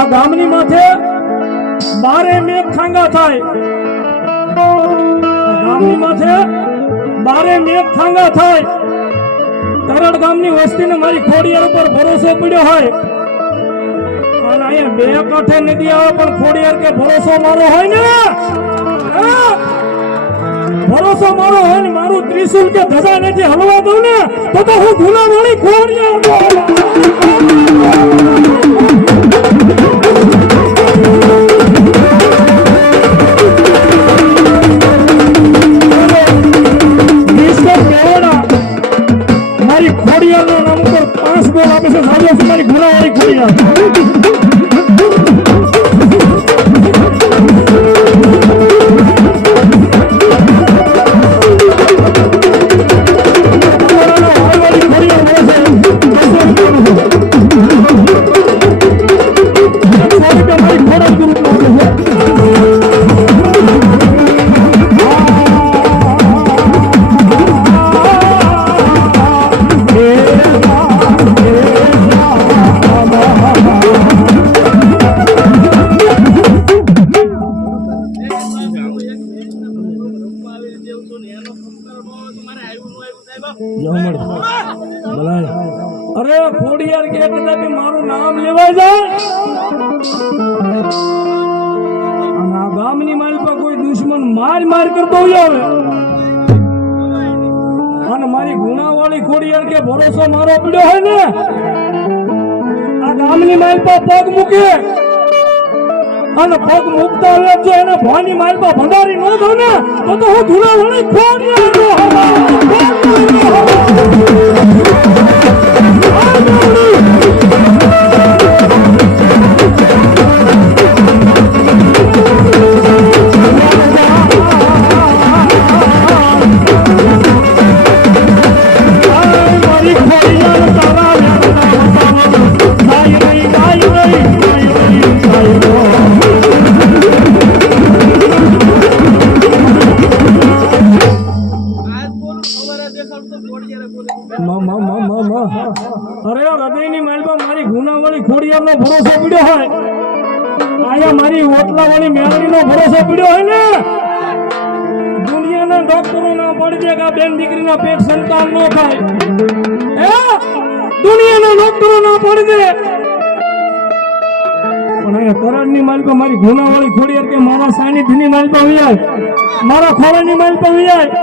આ ગામની માથે બારે મેઘ ખાંગા થાય, ગામની માથે બારે મેઘ ખાંગા થાય. તરડ ગામની વસ્તીને મારી ખોડિયાર ઉપર ભરોસો પડ્યો હોય અને અહીંયા બે કાંઠે નદી આવે પણ ખોડિયાર કે ભરોસો મારો હોય ને, ભરોસો મારો હોય ને મારું ત્રિશુલ કે ધજા નથી હલવા દઉં ને તો હું ભૂલા વાળી ખોડિયાર મારી ખોડિયારના નામ ઉપર 5 ગોળ આપે છે. સાંભળો છો મારી ભૂલા વાળી ખોડિયાર. અરે ખોડિયાર કે કદાચ મારું નામ લેવાય જાય અને આ ગામની મારી પર કોઈ દુશ્મન માર કરતો હોય અને મારી ગુનાવાળી ખોડિયાર કે ભરોસો મારો પડ્યો હોય ને આ ગામની મારી પર પગ મૂકે અને પગ મૂકતા હોય જો એને ભાની મારી પર ભંડારી ન દો ને તો હું ધૂળાવાળી ખોડિયાર અરે હૃદયની માલમાં મારી ગુનાવાળી ખોડિયારનો ભરોસો પડ્યો હોય, આયા મારી ઓટલાવાળી મેળવીનો ભરોસો પડ્યો હોય ને દુનિયાના ડોક્ટરો ના પડી દે કે બેન દીકરીના પેટ સંતાન ન થાય, દુનિયાના ડોક્ટરો ના પડી દે પણ અહીંયા કરણની માલમાં મારી ગુનાવાળી ખોડિયાર કે મારા સાનિધ્યની માલમાં વિયાય, મારા ખોરાની માલમાં વિયાય.